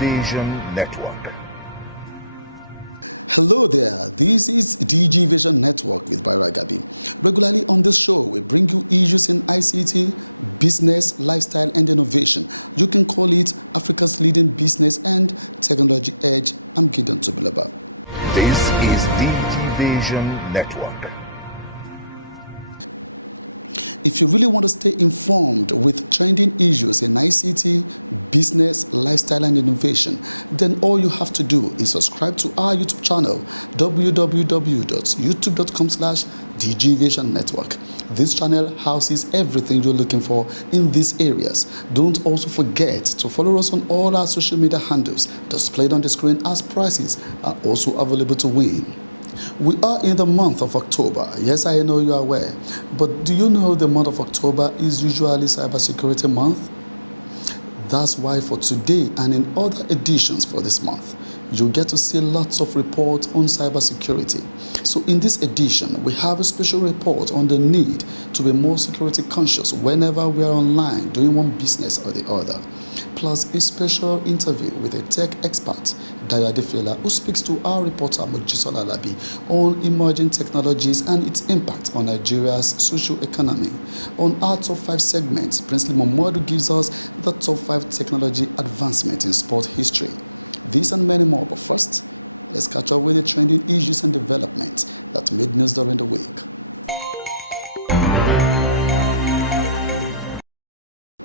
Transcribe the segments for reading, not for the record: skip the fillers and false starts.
Vision Network. Hello there, this is DG Vision Network with Byra Gabi. Regularly on this show, we bring you issues in ICT, business, lifestyle, and innovation. You can call it Africa's leading business and technology edge. I'm Gideon Tubilaba. This is DG Vision Network. If you really want to stay informed with trending issues in ICT, business, lifestyle, and innovation, then all you have to do is subscribe to our YouTube channel, www.youtube.com/DGVisionNetwork. This channel houses everything you're looking for in these areas. Don't also forget to follow us on all our social media handles displayed on the screen, as prizes are also available to win. We are in the month of October. Yes, I know you are aware. But do you know the month of October is usually Cybersecurity Month? That's why for today and in other editions for this month, you'll get to see lots of reports on cybersecurity. So in this edition, we have a special report on the need to be more security conscious whenever we are online doing one business or the other. Plus a special interview with a tech expert, Daya Defela, who speaks to our reporter Mojisola Labi on emerging technologies and its impact on Nigeria's social economy. On our top 5 segments, Princely Momodu gives us the top 5 technology advancements in sport history. These and many more, but first, let's catch up with the trending issues and developments that made news during the week.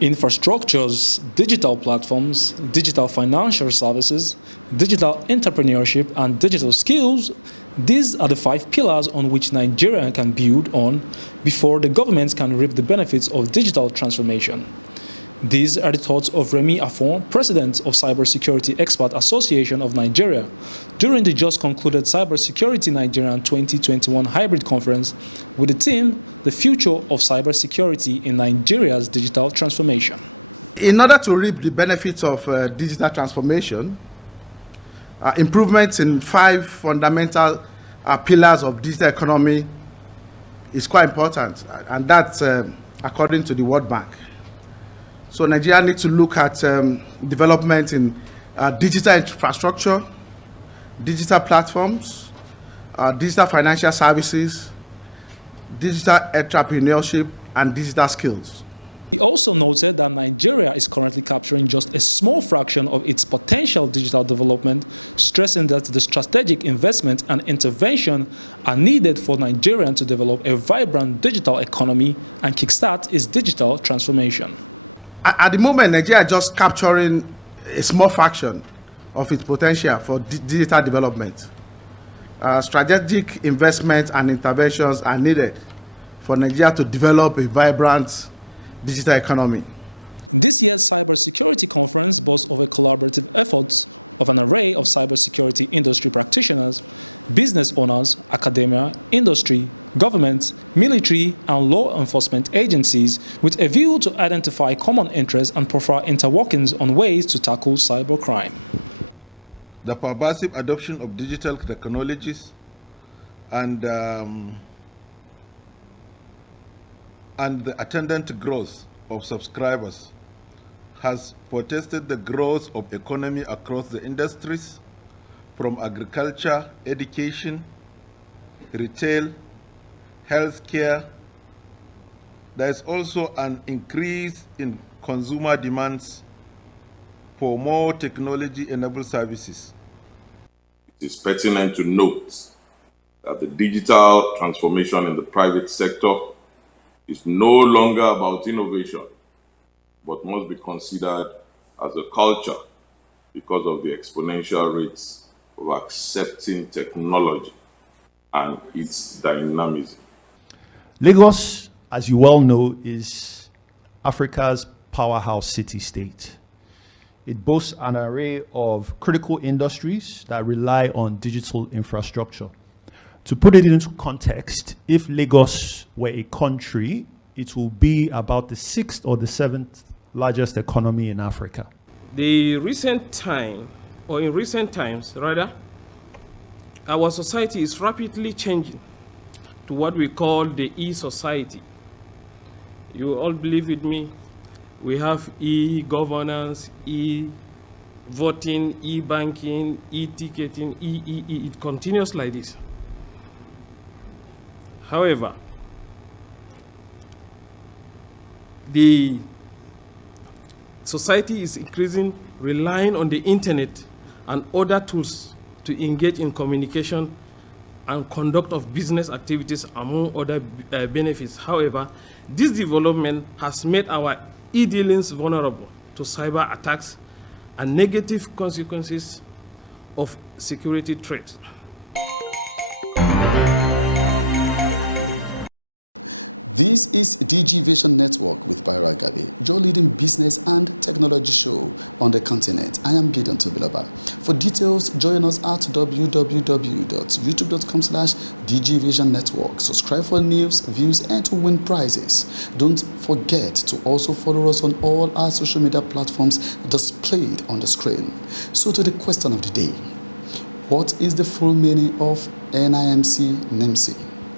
Infrastructures, digital platforms, digital financial services, digital entrepreneurship, and digital skills. These are the 5 pillars on which Nigeria can build on before the government can reap the benefits of digital transformation. These are the thoughts of Remi Afon, President of Cybersecurity Expert Association of Nigeria, during the just concluded Cybersecurity Nigerian 2021 hybrid conference with the theme, The Future of Cybersecurity in Nigeria's Digital Transformation. In order to reap the benefits of digital transformation, improvements in 5 fundamental pillars of digital economy is quite important, and that's according to the World Bank. So Nigeria needs to look at development in digital infrastructure, digital platforms, digital financial services, digital entrepreneurship, and digital skills. He also noted that Nigeria is currently capturing just a small fraction of its potential digital development, stressing that the strategic investment and intervention are needed for Nigeria to develop a vibrant digital economy and kickstart its digital transformation. At the moment, Nigeria is just capturing a small fraction of its potential for digital development. Strategic investments and interventions are needed for Nigeria to develop a vibrant digital economy. This year's cybersecurity conference boasts of a collaborative effort of an array of cybersecurity industry practitioners, business owners, academia, industry, government, military, and law enforcement agencies with a view to identify common interests and profile interworkings on ways to tackle cybercrime. The pervasive adoption of digital technologies and the attendant growth of subscribers has protested the growth of economy across the industries, from agriculture, education, retail, healthcare. There is also an increase in consumer demands for more technology-enabled services. It is pertinent to note that the digital transformation in the private sector is no longer about innovation, but must be considered as a culture because of the exponential rates of accepting technology and its dynamism. Lagos, as you well know, is Africa's powerhouse city-state. It boasts an array of critical industries that rely on digital infrastructure. To put it into context, if Lagos were a country, it will be about the 6th or the 7th largest economy in Africa. In recent times, our society is rapidly changing to what we call the e-society. You all believe with me, we have e-governance, voting, e-banking, e-ticketing, it continues like this. However, the society is increasing relying on the internet and other tools to engage in communication and conduct of business activities, among other benefits. However, this development has made our e-dealings vulnerable to cyber attacks and negative consequences of security threats. This is DG Vision Network with Byra Gabi, your leading business and technology show on the continent. I am Gideon Tobilaba. For details, join us at www.youtube.com/DG Network. Subscribe for news, views, and to win prizes. Don't forget to also follow us on all our social media platforms displayed on the screen. So to the question of the day, what is the full meaning of NIMC?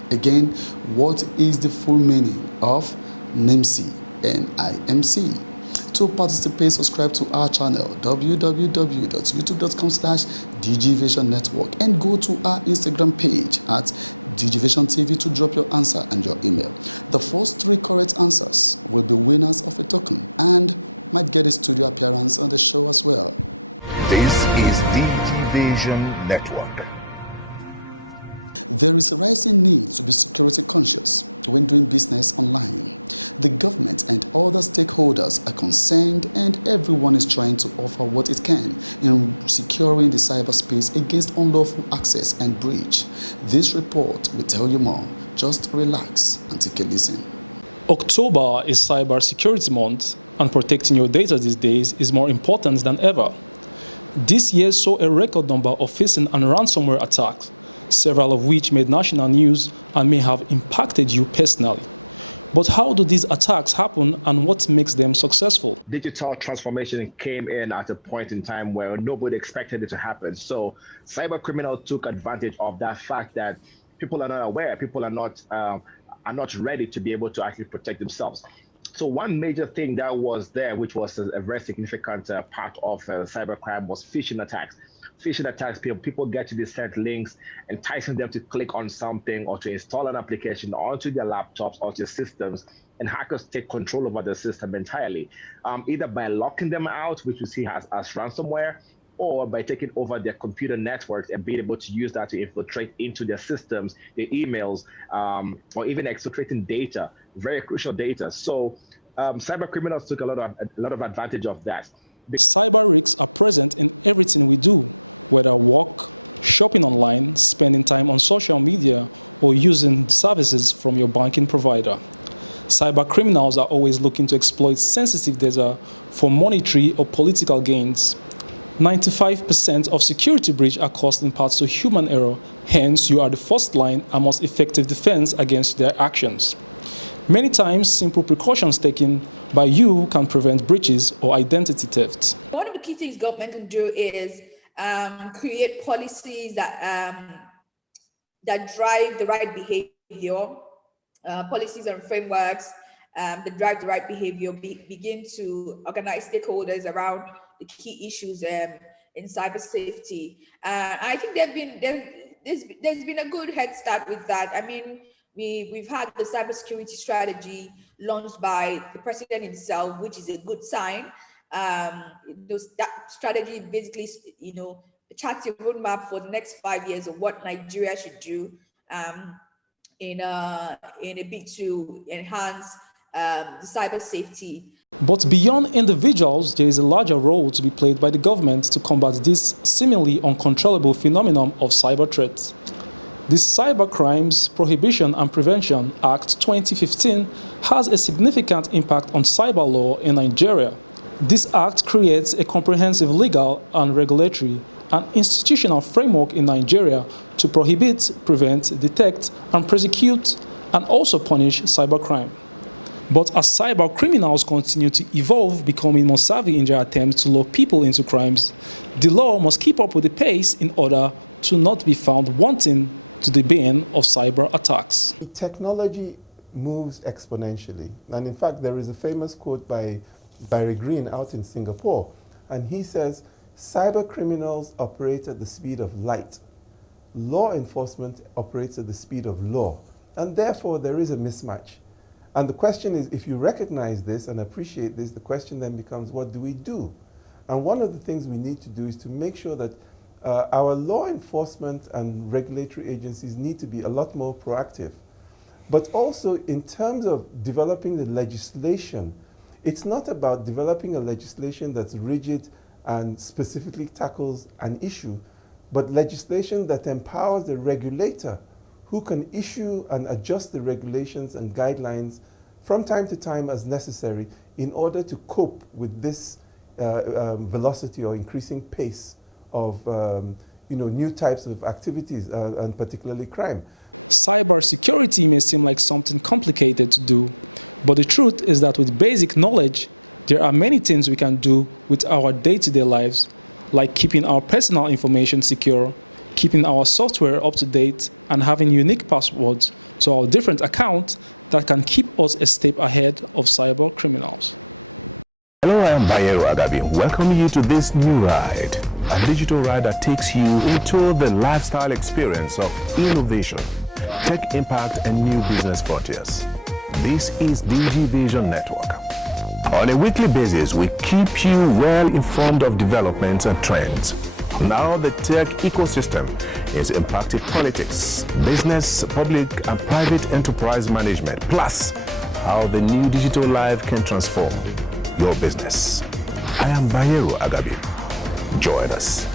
Again, what is the full meaning of NIMC? To participate, subscribe to our channel www.youtube.com/DGVision Network and go to our Instagram page at DGVision TV to drop your answer and your email. The first 3 correct answers will be winners of a token and might get a studio appearance on the show as well. This is DigiVision Network. There is a rising need to be security conscious when doing business online. The government and other stakeholders are concerned, and everyone is trying to offer what it can in securing the cyberspace against unlawful access and breach. This report will tell you more. Just relax and take a listen. October is Cyber Security Month, and protecting your data these days is more important than ever. This year saw a record number of phishing and ransomware attacks, several of which made national news and may have impacted you personally. But how do these attacks happen, and what makes them successful? Digital transformation came in at a point in time where nobody expected it to happen. So cyber criminals took advantage of that fact that people are not aware, people are not ready to be able to actually protect themselves. So one major thing that was there, which was a very significant part of cybercrime, was phishing attacks. Phishing attacks, people get to be sent links, enticing them to click on something or to install an application onto their laptops or their systems, and hackers take control over the system entirely, either by locking them out, which we see as ransomware, or by taking over their computer networks and being able to use that to infiltrate into their systems, their emails, or even exfiltrating data, very crucial data. So cyber criminals took a lot of advantage of that. Cyber risks are present in everything we do, whether work, shopping online, spending time on social media, or using services from your banking provider. Cyber criminals are always looking to exploit sensitive data for monetary or political gains. 95% of security breaches are caused in part to human error, hence you are the first line and most effective defense against their actions. Many times, simple precautions taken by you can prevent breaches or identity theft. One of the key things government can do is create policies that drive the right behavior, policies and frameworks that drive the right behavior, begin to organize stakeholders around the key issues in cyber safety. I think there's been a good head start with that. I mean, we've had the cybersecurity strategy launched by the president himself, which is a good sign. That strategy basically, charts a roadmap for the next 5 years of what Nigeria should do in a bid to enhance the cyber safety. But beyond individuals, there is a larger role to be played by the government to combat this seemingly uncontrollable phenomenon of cyber threats. The Cyber Crimes Prohibition and Prevention Act 2015 has a significant impact on cyber law in Nigeria. This act creates a comprehensive legal and regulatory and institutional framework in Nigeria to prohibit, prevent, detect, and prosecute, and also punish cybercrime. But as cyber criminals continue to evolve, becoming more savvy in their attempts to lure people into crimes, the law must keep up with the pace in order to not be found wanting to the bane of cyber attacks. Technology moves exponentially. And in fact, there is a famous quote by Barry Green out in Singapore. And he says, Cyber criminals operate at the speed of light. Law enforcement operates at the speed of law. And therefore, there is a mismatch. And the question is, if you recognize this and appreciate this, the question then becomes, what do we do? And one of the things we need to do is to make sure that our law enforcement and regulatory agencies need to be a lot more proactive. But also, in terms of developing the legislation, it's not about developing a legislation that's rigid and specifically tackles an issue, but legislation that empowers the regulator who can issue and adjust the regulations and guidelines from time to time as necessary in order to cope with this velocity or increasing pace of new types of activities and particularly crime. Cybersecurity may seem like something complicated to do, but the truth is that with basic knowledge, there are many things we can do with our day-to-day lives, like keeping our personal information secure, keeping our software up to date, and having unique passwords to our different accounts that can keep us a step ahead of cyber criminals. Hello, I am Bayero Agabi, welcoming you to this new ride, a digital ride that takes you into the lifestyle experience of innovation, tech impact, and new business frontiers. This is DG Vision Network. On a weekly basis, we keep you well informed of developments and trends. Now the tech ecosystem is impacting politics, business, public and private enterprise management, plus how the new digital life can transform your business. I am Bayero Agabi. Join us.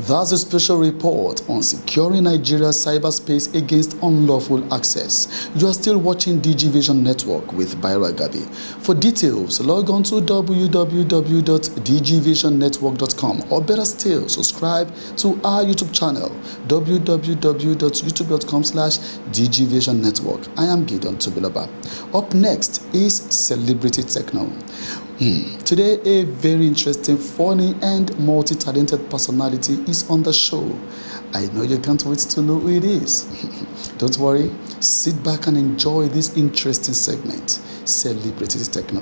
That's a special report on securing Nigeria's cyberspace against unlawful access. You are still watching DG Vision Network with Bayero Agabi. For details, log on to www.dgvisionnetwork.com, or better still, subscribe to our YouTube channel, www.youtube.com/dgvisionnetwork. I am Gideon Tobiloba. Up next is Celebrity Techno. Today, a very interesting, funny, and multi-talented personality is on the show. I know you can't wait to know who it is. Don't worry, sit back and enjoy this interesting segment, Celebrity Techno.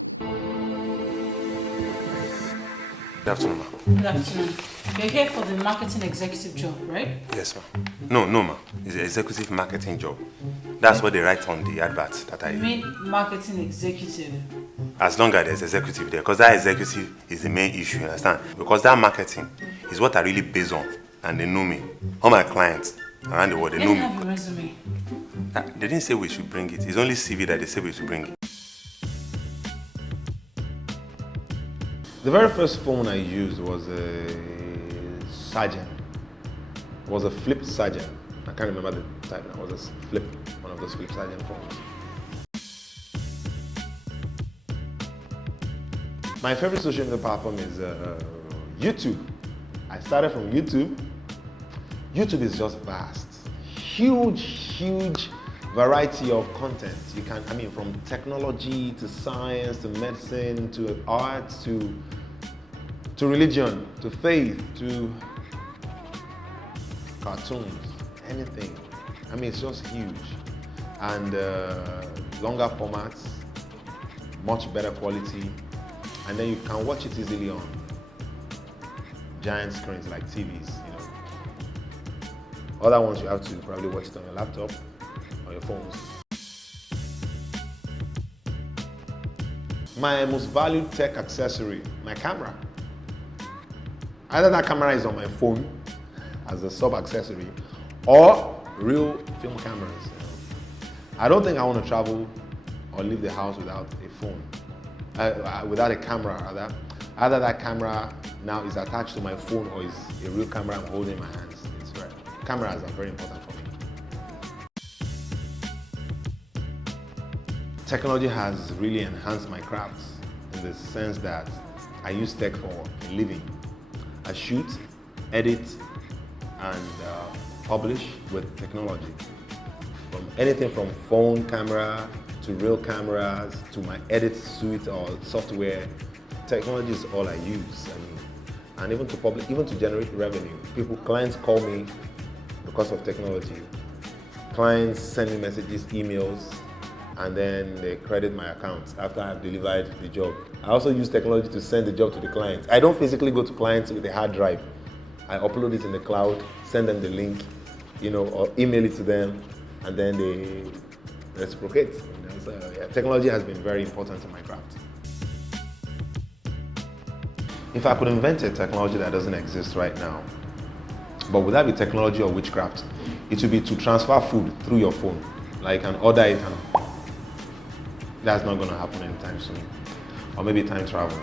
Good afternoon, ma'am. Good afternoon. You're here for the marketing executive job, right? Yes, ma'am. No, ma'am. It's an executive marketing job. That's what they write on the advert that I... You mean marketing executive? As long as there's executive there, because that executive is the main issue, you understand? Because that marketing is what I really base on, and they know me. All my clients around the world, they know me. Let me have your resume. They didn't say we should bring it. It's only CV that they say we should bring it. The very first phone I used was a Sergeant. It was a flip Sergeant. I can't remember the type now. It was a flip, one of those flip Sergeant phones. My favorite social media platform is YouTube. I started from YouTube. YouTube is just vast. Huge variety of content. You can, from technology to science to medicine to art to religion to faith to cartoons, anything. It's just huge. And longer formats, much better quality, and then you can watch it easily on giant screens like TVs. Other ones you have to probably watch it on your laptop or your phones. My most valued tech accessory, my camera. Either that camera is on my phone as a sub-accessory or real film cameras. I don't think I want to travel or leave the house without a phone, without a camera rather. Either that camera now is attached to my phone or is a real camera I'm holding in my hands. It's right. Cameras are very important for me. Technology has really enhanced my craft in the sense that I use tech for a living. I shoot, edit, and publish with technology. Anything from phone camera to real cameras to my edit suite or software, technology is all I use. And even to generate revenue. Clients call me because of technology. Clients send me messages, emails, and then they credit my account after I've delivered the job. I also use technology to send the job to the client. I don't physically go to clients with a hard drive. I upload it in the cloud, send them the link, or email it to them, and then they reciprocate. So, technology has been very important in my craft. If I could invent a technology that doesn't exist right now, but would that be technology or witchcraft? It would be to transfer food through your phone. Like you can order it, and that's not going to happen anytime soon. Or maybe time travel.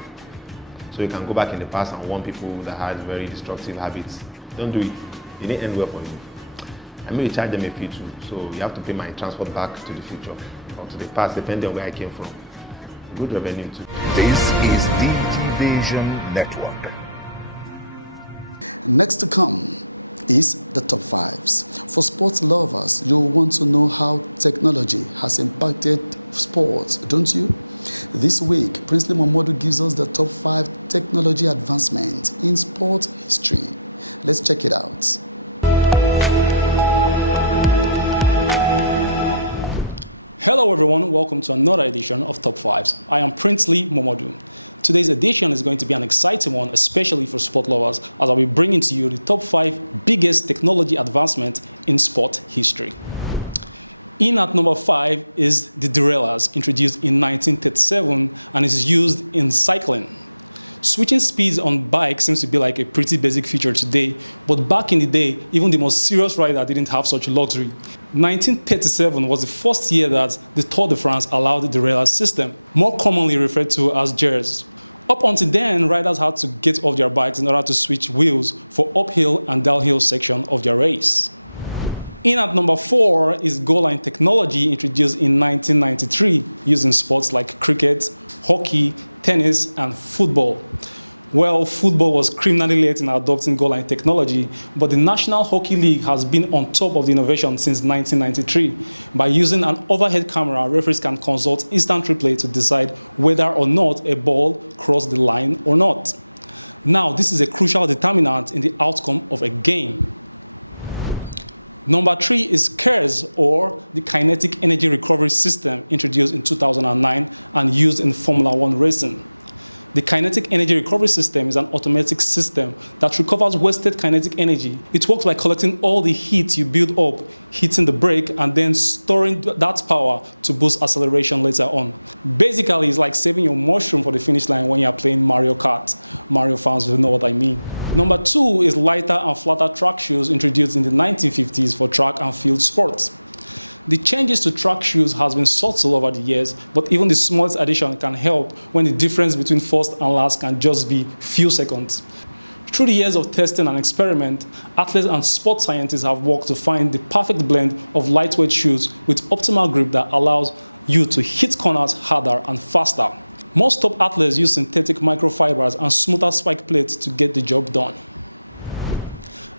So you can go back in the past and warn people that had very destructive habits. Don't do it. It didn't end well for you. I maybe charge them a fee too. So you have to pay my transport back to the future or to the past, depending on where I came from. Good revenue too. This is DigiVision Network. Next to come is the top fives. For sports lovers, you'll want to know how technology has impacted sports, don't you? This week, Princely Momodu gives us the top 5 technology advancements in sport history. Let's check it out. Hello everyone, welcome to another edition of Top 5s. I am Princely Momodu. Today's edition is going to be an exciting one, especially for sport lovers, as I'll be bringing to you the top 5 biggest technology advancements in sport history. In at number 5 is the derailleurs, introduced in 1937 and is used in cycling. Switching speeds on bikes seems to be like a pretty basic feature today, but back in the day, even the most serious rider didn't have such luxury. 1937 was the first year that the Tour de France allowed the derailleur system, more commonly referred to as gers. Up until then, riders had to get off their bikes in order to switch wheels for uphill and downhill section of their race. In at number 4 is goal line technology, introduced in 1993, used in sports like cricket, hockey, tennis, and football. Well, football was criminally late in adopting goal line technology, but the National Hockey League has been on top of the innovation since 1993. By using an overhead camera, referees can consult instant replay to decide whether or not a ball crossed the line or not. Now, this is a crucial determinant in the outcome of a game. Number 3 is KERS, or the Kinetic Energy Recovery System, introduced in 2009 and used in Formula 1 racing. The Kinetic Energy Recovery System is an automatic system that recovers wasted kinetic energy. It works by collecting all the heat you build up, hitting the brake, and then storing that power to boost acceleration later on. Basically, it's like saving your mushroom for the finish line when you're playing Mario Kart. Mario fans will know what I mean. Number 2 is lighter and flatter track shoes, introduced in the 1950s for track and field sports. The changes to track shoes has been subtle over the years, but even the smallest addition can help when the difference between first and last can just be few seconds. Through the years of testing and experiment, athletes and sports scientists have worked to find the perfect blend of lightweight shoes with optimal grip that allows you to hit corners harder and faster. Most top athletes use synthetic microfibers and smoother spike plates to get the job done.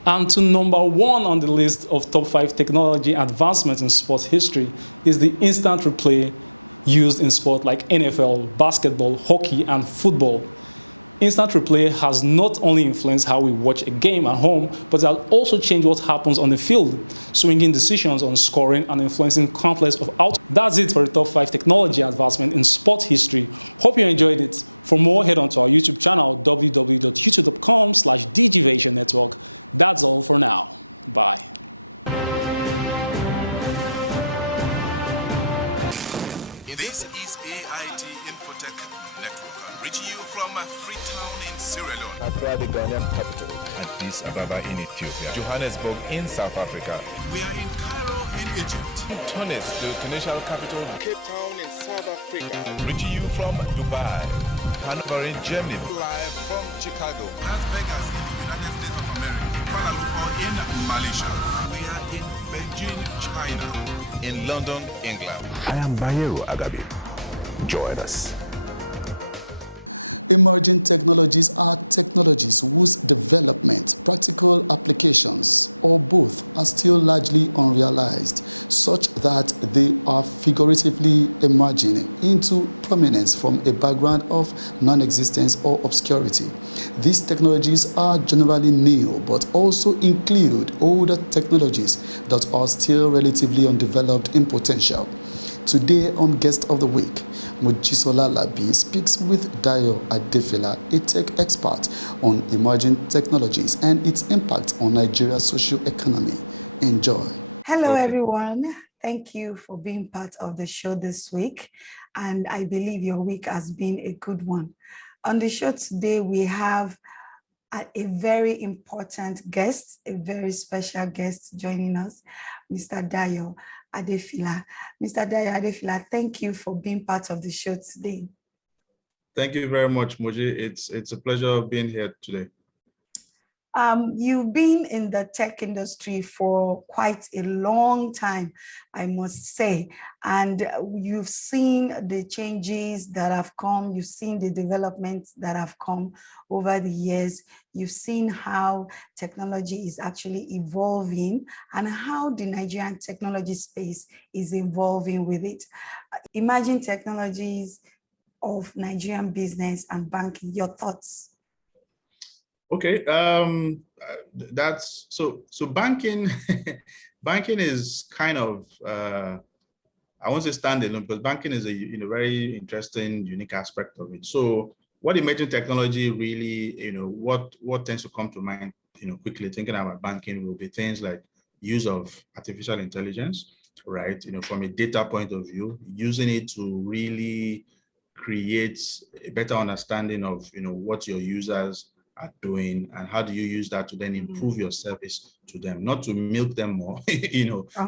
And to number 1 on the list of top 5 technology advancements in sports history is the instant replay used in sport like NFL, basketball, hockey, and football. Instant replay has not only influenced how we watch a game at home, but it has also changed what happens on the field, swinging decisions on scoring and influencing countless of outcomes. That's it for the top 5 technology advancement in sport history. Hope you enjoyed it. For more, head on to our YouTube channel, www.youtube.com/DigiVision Network. That's all for now. Bye. This is AIT Infotech Network, reaching you from Freetown in Sierra Leone, Accra, the Ghanaian capital, Addis Ababa in Ethiopia, Johannesburg in South Africa. We are in Cairo in Egypt, Tunis, the Tunisian capital, Cape Town in South Africa, reaching you from Dubai, Hanover in Germany, live from Chicago, Las Vegas in the United States of America, Kuala Lumpur in Malaysia, we are in Beijing, China, in London, England. I am Bayero Agabi. Join us. Emerging technologies are technologies whose development, practical applications, or both are still largely unrealized, such that they are figuratively emerging into prominence from a background of non-existence or obscurity. These technologies are generally new, but also include older technologies that are still relatively undeveloped in potential. Today on Guest of the Week, Mojisola Labi speaks with Dayo Adefila, a tech expert on emerging technologies and its impact on Nigeria's social economy. Enjoy. Hello, everyone. Thank you for being part of the show this week. And I believe your week has been a good one. On the show today, we have a very important guest, a very special guest joining us, Mr. Dayo Adefila. Mr. Dayo Adefila, thank you for being part of the show today. Thank you very much, Moji. It's a pleasure being here today. You've been in the tech industry for quite a long time, I must say, and you've seen the changes that have come, you've seen the developments that have come over the years, you've seen how technology is actually evolving and how the Nigerian technology space is evolving with it. Emerging technologies of Nigerian business and banking, your thoughts? Okay, that's so banking. Banking is kind of I won't say standalone, because banking is a very interesting, unique aspect of it. So what emerging technology really, what tends to come to mind, quickly thinking about banking will be things like use of artificial intelligence, right? From a data point of view, using it to really create a better understanding of what your users are doing and how do you use that to then improve your service to them, not to milk them more,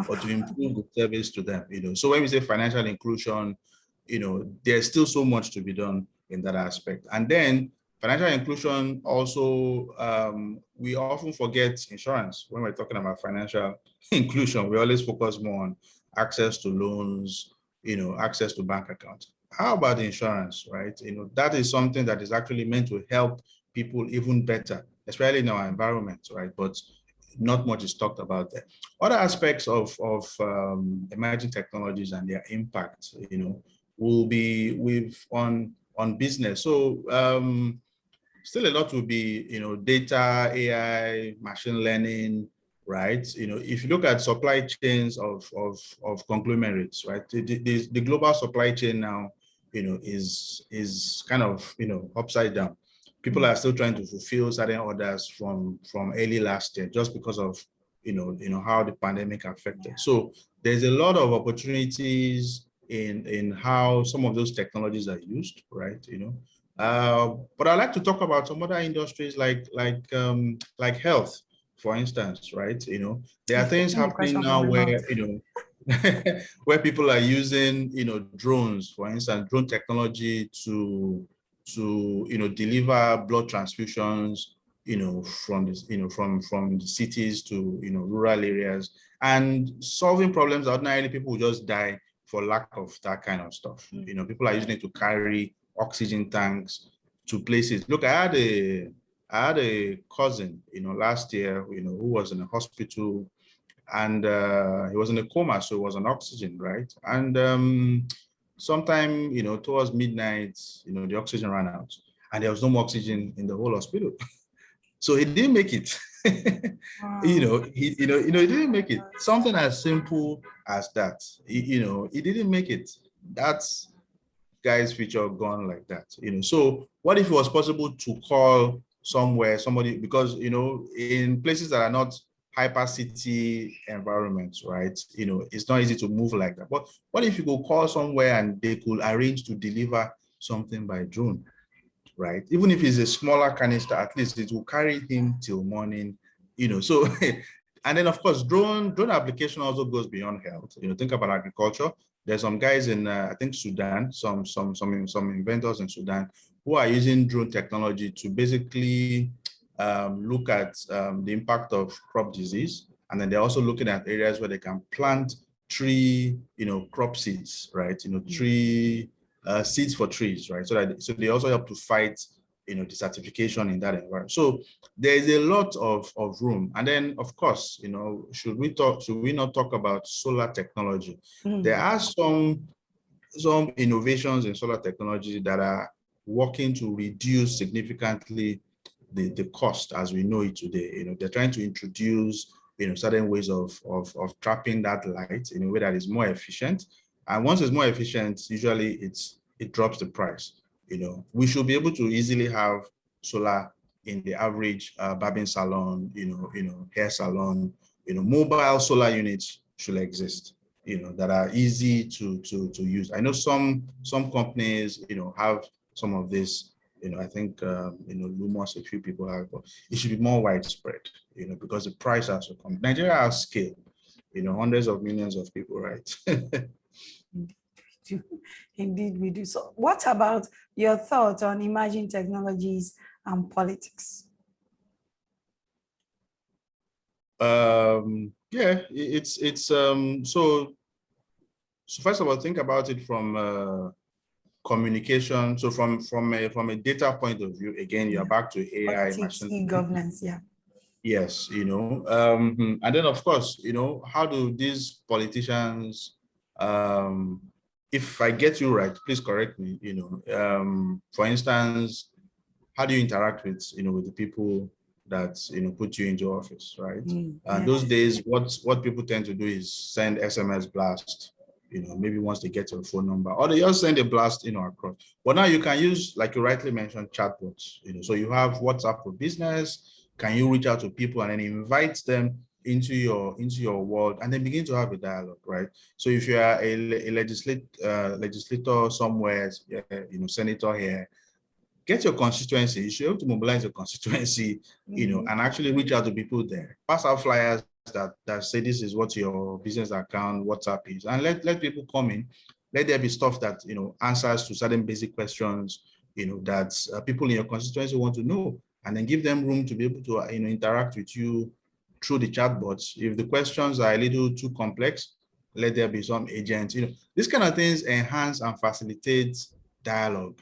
or to improve the service to them, So when we say financial inclusion, there's still so much to be done in that aspect. And then financial inclusion also, we often forget insurance when we're talking about financial inclusion. We always focus more on access to loans, access to bank accounts. How about insurance, right? That is something that is actually meant to help people even better, especially in our environment, right? But not much is talked about there. Other aspects of emerging technologies and their impact, will be on business. So still a lot will be, data, AI, machine learning, right? If you look at supply chains of conglomerates, right? The global supply chain now, is kind of, upside down. People are still trying to fulfill certain orders from early last year just because of, how the pandemic affected. So there's a lot of opportunities in how some of those technologies are used, right? But I'd like to talk about some other industries like health, for instance, right? There are things happening now where, where people are using, drones, for instance, drone technology to deliver blood transfusions, from this, from the cities to, rural areas, and solving problems that ordinarily people would just die for lack of that kind of stuff. People are using it to carry oxygen tanks to places. Look, I had a cousin, last year, who was in a hospital, and he was in a coma, so he was on oxygen, right? And sometime, towards midnight, the oxygen ran out, and there was no more oxygen in the whole hospital. So he didn't make it. Wow. He didn't make it. Something as simple as that. He didn't make it. That's guy's future gone like that. So what if it was possible to call somebody, because in places that are not hyper city environments, right? It's not easy to move like that. But what if you could call somewhere and they could arrange to deliver something by drone, right? Even if it's a smaller canister, at least it will carry him till morning, So, and then of course, drone application also goes beyond health. Think about agriculture. There's some guys in I think Sudan, some inventors in Sudan who are using drone technology to basically look at the impact of crop disease, and then they're also looking at areas where they can plant tree, crop seeds, right? Tree seeds for trees, right? So they also help to fight, desertification in that environment. So there is a lot of room. And then, of course, should we not talk about solar technology? There are some innovations in solar technology that are working to reduce significantly the cost as we know it today. They're trying to introduce certain ways of trapping that light in a way that is more efficient, And once it's more efficient, usually it drops the price. We should be able to easily have solar in the average barbing salon, hair salon, mobile solar units should exist, that are easy to use. I know some companies, have some of this, I think, Lumos, a few people have, but it should be more widespread, because the price has to come. Nigeria has scale, hundreds of millions of people, right? Indeed, we do. So what about your thoughts on emerging technologies and politics? Yeah, it's so first of all, think about it from communication. So from a data point of view, again, you're back to AI, machine governance, yeah. Yes, and then of course, how do these politicians, if I get you right, please correct me, for instance, how do you interact with, with the people that, put you into office, right? And those days, what people tend to do is send SMS blast, maybe once they get your phone number, or they just send a blast, across. But now you can use, like you rightly mentioned, chatbots, so you have WhatsApp for business. Can you reach out to people and then invite them into your world and then begin to have a dialogue, right? So if you are a legislator somewhere, senator here, get your constituency. You should be able to mobilize your constituency, and actually reach out to people there. Pass out flyers that say this is what your business account, WhatsApp is, and let people come in. Let there be stuff that, answers to certain basic questions, that people in your constituency want to know, and then give them room to be able to, interact with you through the chatbots. If the questions are a little too complex, let there be some agents. These kind of things enhance and facilitate dialogue,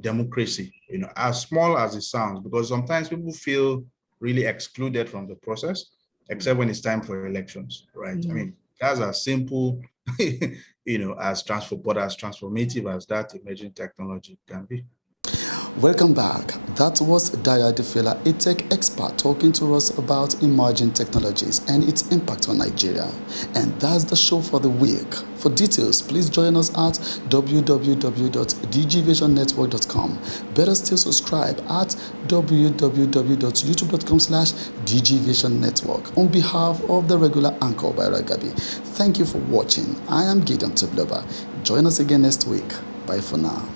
democracy, as small as it sounds, because sometimes people feel really excluded from the process, except when it's time for elections, right? I mean, that's as simple, as transformative as that emerging technology can be. Welcome back. That was Daya Defela, a tech expert, talking to us about emerging technologies and its impact on Nigeria. And that's the show for the week. For details, please join us at www.dgvisionnetwork.com. Better still, subscribe at www.youtube.com/dgvisionnetwork. On behalf of the regular anchor by Ragabi, thank you for watching. I am Gideon Tibloba. Join us again next week. Bye for now.